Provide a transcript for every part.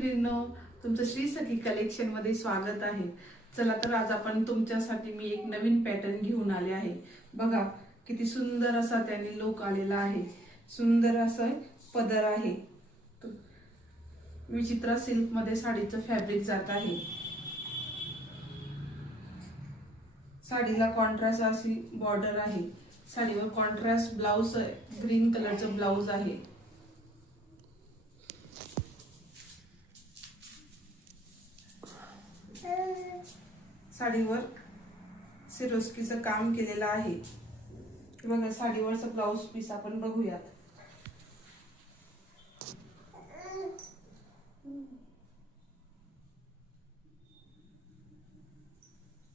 मैत्रिणींनो, तुमचं श्री सखी कलेक्शन मध्ये स्वागत आहे। चला तर आज आपण तुमच्यासाठी मी एक नवीन पॅटर्न घेऊन आले आहे। बघा किती सुंदर असा त्याने लुक आलेला आहे। सुंदर असं पदर आहे। विचित्रा सिल्क मध्ये साडीचं फॅब्रिक जात आहे। साडीला कॉन्ट्रास्ट अशी बॉर्डर आहे। साडीवर कॉन्ट्रास्ट ब्लाउज ग्रीन कलरचं ब्लाउज आहे। साडीवर सिरोस्कीचं काम केलेलं आहे। बघा साडीवरचं ब्लाउज पीस आपण बघूयात।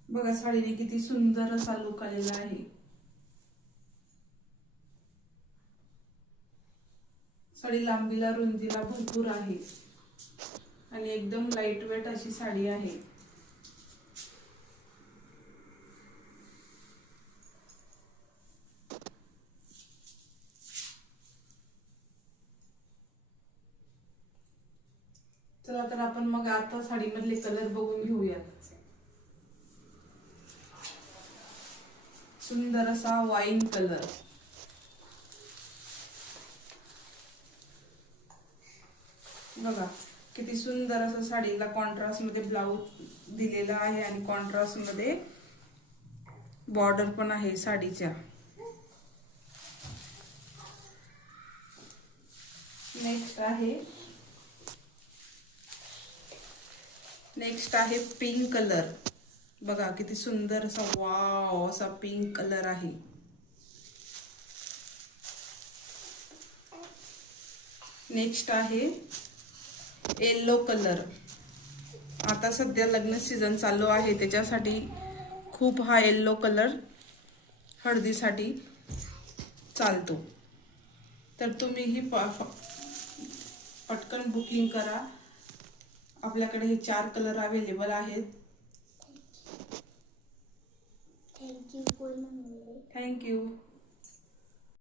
बघा साडीने किती सुंदर असा लुक आलेला आहे। साडी लांबीला रुंदीला भरपूर आहे आणि एकदम लाईट वेट अशी साडी आहे। चला तर आपण मग आता साडीमधले कलर बघून घेऊयात। सुंदर असा वाईन कलर, बघा किती सुंदर असं साडीला कॉन्ट्रास्ट मध्ये ब्लाउज दिलेला आहे आणि कॉन्ट्रास्ट मध्ये बॉर्डर पण आहे साडीच्या। नेक्स्ट आहे पिंक कलर। बघा किती सुंदर असा वाव असा पिंक कलर आहे। नेक्स्ट आहे येलो कलर। आता सध्या लग्न सीझन चालू आहे त्याच्यासाठी खूप हा येलो कलर हळदीसाठी चालतो। तर तुम्हीही पटकन बुकिंग करा। आपल्याकडे हे 4 कलर अवेलेबल आहेत। थँक्यू।